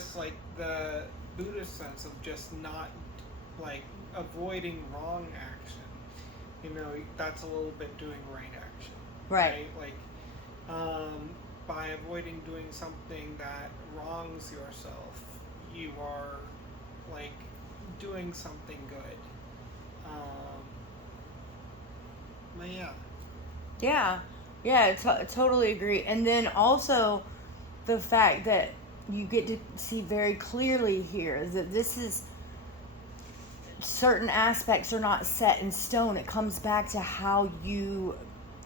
just like the Buddhist sense of just not like avoiding wrong action. That's a little bit doing right action, Right. right? Like, by avoiding doing something that wrongs yourself, you are like doing something good. Um, but yeah, Yeah. Yeah, totally agree. And then also the fact that you get to see very clearly here that this is certain aspects are not set in stone. It comes back to how you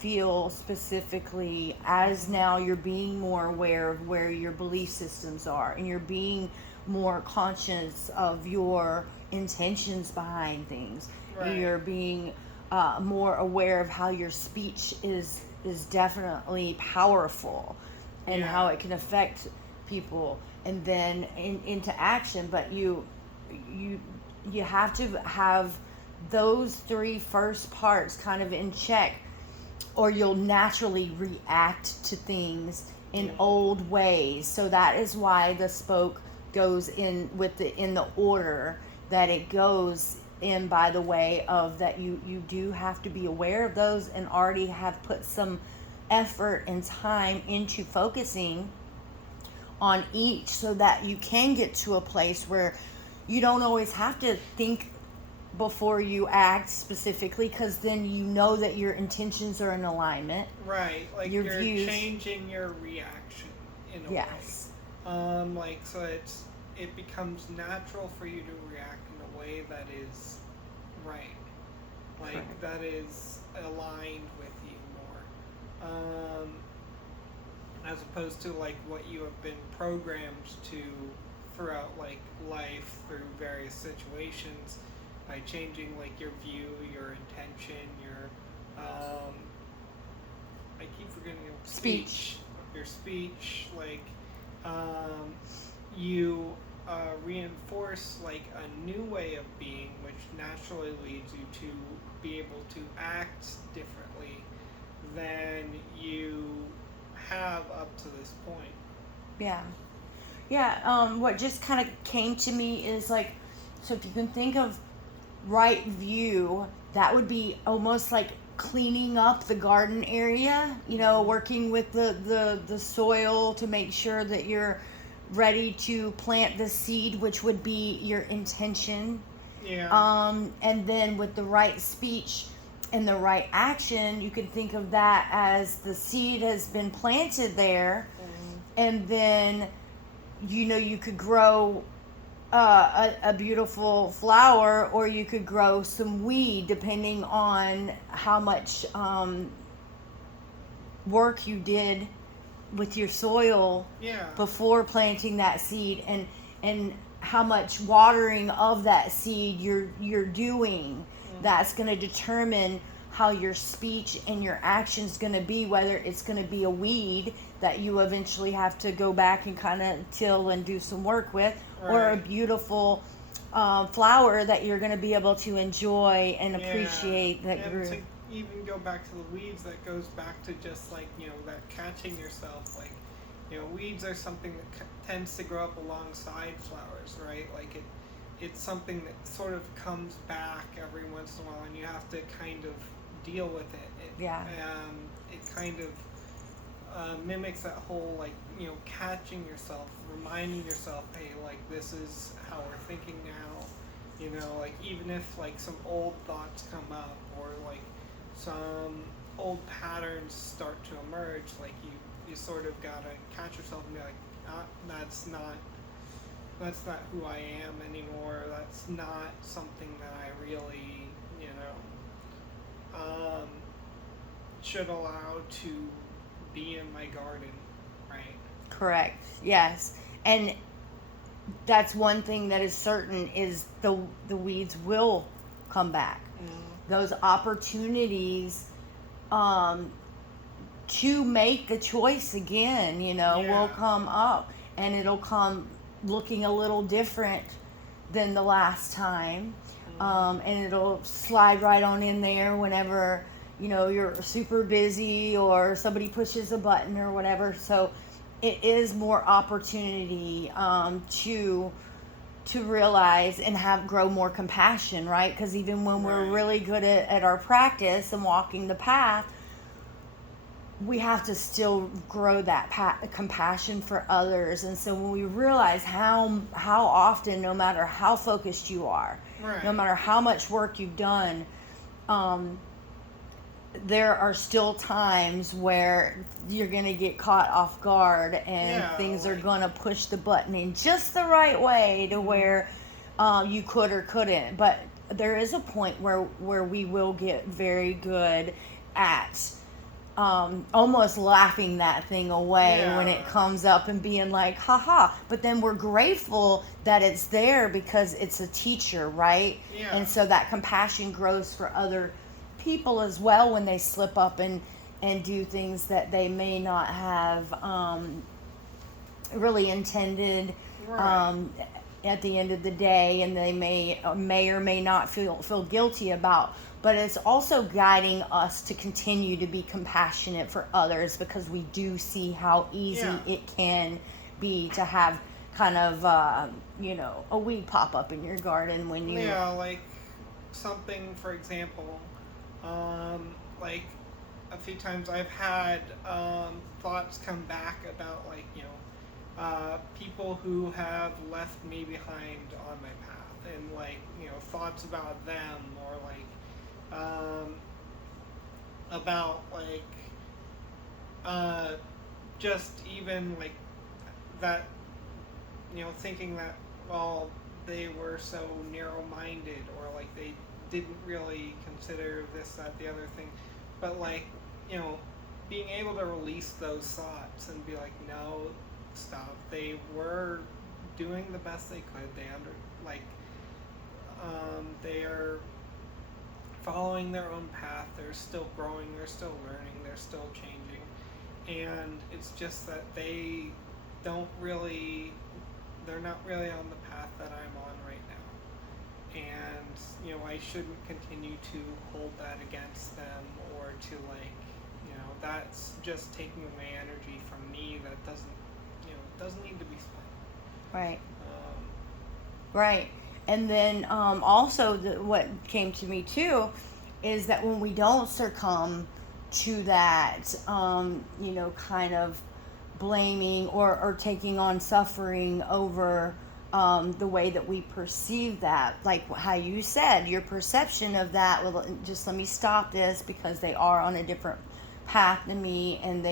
feel specifically as now you're being more aware of where your belief systems are and you're being more conscious of your intentions behind things. right. You're being more aware of how your speech is definitely powerful and how Yeah, it can affect people and then into action. But you you have to have those three first parts kind of in check or you'll naturally react to things in mm-hmm. old ways. So that is why the spoke goes in the order that it goes in, by the way of that you do have to be aware of those and already have put some effort and time into focusing on each so that you can get to a place where you don't always have to think before you act specifically because then you know that your intentions are in alignment, Right. Like your you're views. changing your reaction in a way. Yes. Like so it becomes natural for you to react in a way that is right. Like Correct. that is aligned with you more. As opposed to like what you have been programmed to throughout like life through various situations by changing like your view, your intention, I keep forgetting your Speech. speech, like um, you reinforce like a new way of being, which naturally leads you to be able to act differently than you have up to this point. Yeah. Yeah. What just kind of came to me is like, so if you can think of right view, that would be almost like cleaning up the garden area, Mm-hmm. working with the soil to make sure that you're ready to plant the seed, which would be your intention. Yeah. And then with the right speech and the right action, you can think of that as the seed has been planted there, Mm-hmm. and then you could grow a beautiful flower, or you could grow some weed, depending on how much work you did with your soil Yeah. before planting that seed, and how much watering of that seed you're doing. That's Mm-hmm. going to determine how your speech and your actions going to be, whether it's going to be a weed that you eventually have to go back and kind of till and do some work with, or a Right. beautiful flower that you're going to be able to enjoy and Yeah. appreciate that And grew. to even go back to the weeds, that goes back to just like, that catching yourself. Like, weeds are something that tends to grow up alongside flowers, right? Like, it's something that sort of comes back every once in a while, and you have to kind of deal with it. Yeah. It kind of mimics that whole, like, catching yourself, reminding yourself, hey, like, this is how we're thinking now. Like, even if like some old thoughts come up, or like some old patterns start to emerge, like you sort of gotta catch yourself and be like, that's not who I am anymore. That's not something that I really, you know, um, should allow to be in my garden, right? Correct. Yes. And that's one thing that is certain is the weeds will come back. Mm, Those opportunities um, to make the choice again, will yeah. come up, and it'll come looking a little different than the last time. Mm-hmm. And it'll slide right on in there whenever you're super busy or somebody pushes a button or whatever. So it is more opportunity to realize and have grow more compassion, right? Because even when we're Right. really good at our practice and walking the path, we have to still grow that compassion for others. And so when we realize how often, no matter how focused you are, Right. no matter how much work you've done, there are still times where you're going to get caught off guard and Yeah, things are like- going to push the button in just the right way to where you could or couldn't. But there is a point where we will get very good at almost laughing that thing away when it Yeah. comes up and being like, haha. But then we're grateful that it's there because it's a teacher, right? Yeah. And so that compassion grows for other people as well when they slip up and do things that they may not have really intended Right. at the end of the day, and they may or may not feel guilty about. But it's also guiding us to continue to be compassionate for others, because we do see how easy Yeah. it can be to have kind of a weed pop up in your garden when you Yeah, like something, for example, like a few times I've had thoughts come back about, like, people who have left me behind on my path, and, like, thoughts about them, or about, like, just even, like, that, thinking that, well, they were so narrow-minded, or, like, they didn't really consider this, that, the other thing. But, like, being able to release those thoughts and be like, no, stop. They were doing the best they could. They are following their own path. They're still growing. They're still learning. They're still changing. And it's just that they're not really on the path that I'm on right now. And, I shouldn't continue to hold that against them, or to, like, that's just taking away energy from me that doesn't need to be spent. right. Right. And then also what came to me too is that when we don't succumb to that, kind of blaming or taking on suffering over the way that we perceive that, like how you said, your perception of that, well, just let me stop this because they are on a different path than me, and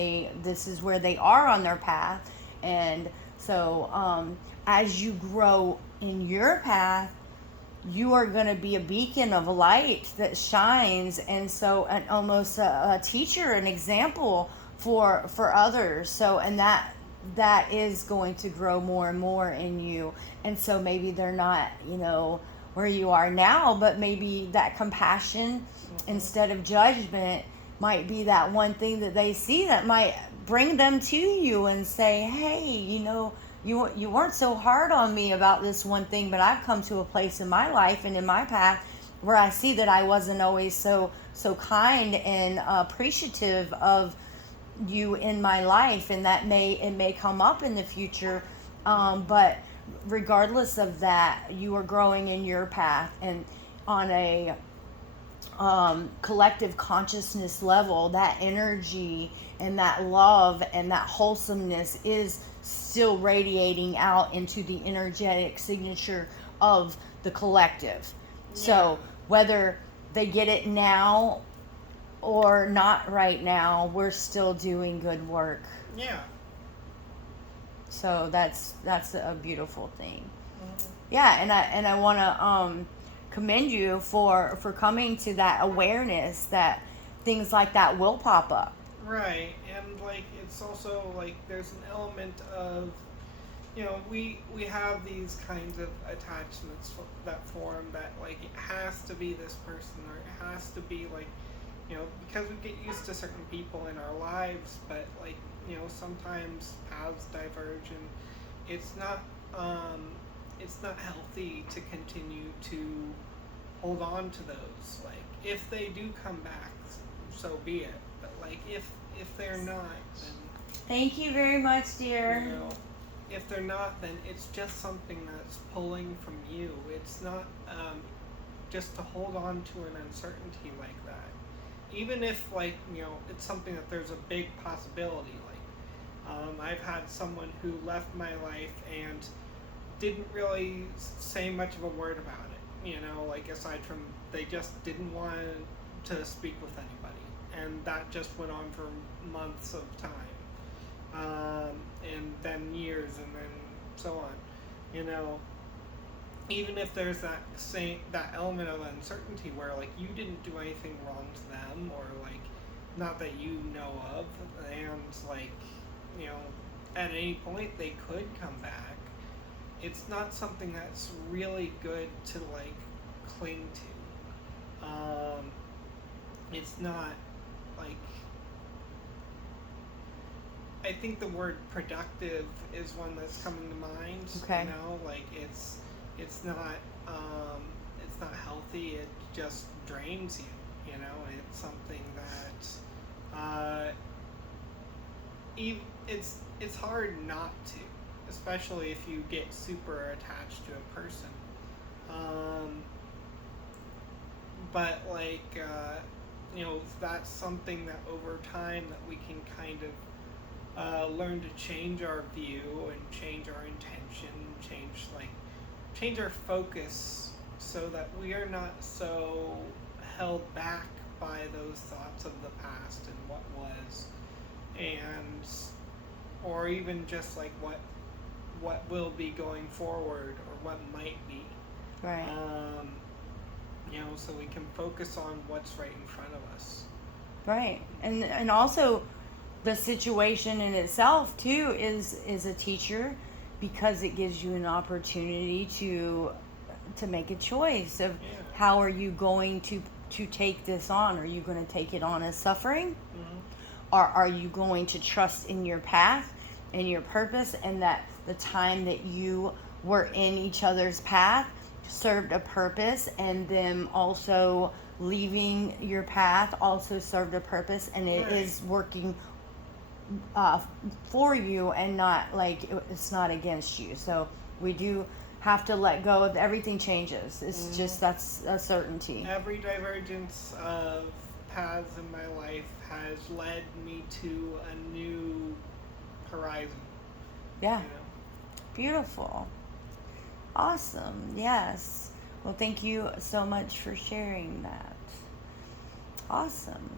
this is where they are on their path. And so as you grow in your path, you are going to be a beacon of light that shines, and so almost a teacher, an example for others. So, and that is going to grow more and more in you. And so maybe they're not where you are now, but maybe that compassion instead of judgment might be that one thing that they see that might bring them to you and say, hey, you weren't so hard on me about this one thing, but I've come to a place in my life and in my path where I see that I wasn't always so kind and appreciative of you in my life, and that may come up in the future. But regardless of that, you are growing in your path, and on a collective consciousness level, that energy and that love and that wholesomeness is still radiating out into the energetic signature of the collective. Yeah. So whether they get it now or not right now, we're still doing good work. Yeah. So that's a beautiful thing. Mm-hmm. Yeah, and I want to commend you for coming to that awareness that things like that will pop up. Right, and, like, it's also, like, there's an element of, we have these kinds of attachments that form, that, like, it has to be this person, or it has to be, like, because we get used to certain people in our lives, but, like, sometimes paths diverge, and it's not healthy to continue to hold on to those. Like, if they do come back, so be it. But, like, if they're not, then Thank you very much, dear. You know, if they're not, then it's just something that's pulling from you. It's not just to hold on to an uncertainty like that. Even if, like, it's something that there's a big possibility. Like, I've had someone who left my life and didn't really say much of a word about it. Like, aside from they just didn't want to speak with anybody, and that just went on for months of time, and then years, and then so on. You know, Even if there's that element of uncertainty where like you didn't do anything wrong to them, or like not that you know of, and like you know at any point they could come back, it's not something that's really good to like cling to. It's not like, I think the word productive is one that's coming to mind. Okay. Like it's not it's not healthy. It just drains you. It's something that it's hard not to, especially if you get super attached to a person. But like that's something that over time that we can kind of learn to change our view and change our intention, change our focus, so that we are not so held back by those thoughts of the past and what was, and or even just like what will be going forward, or what might be. Right. So we can focus on what's right in front of us. Right. And also the situation in itself too is a teacher, because it gives you an opportunity to make a choice of how are you going to take this on. Are you going to take it on as suffering? Mm-hmm. Or are you going to trust in your path and your purpose, and that the time that you were in each other's path served a purpose, and them also leaving your path also served a purpose, and it is working for you, and not like it's not against you. So we do have to let go of everything. Changes. It's just, that's a certainty. Every divergence of paths in my life has led me to a new horizon. Yeah. Beautiful. Awesome. Yes. Well, thank you so much for sharing that. Awesome.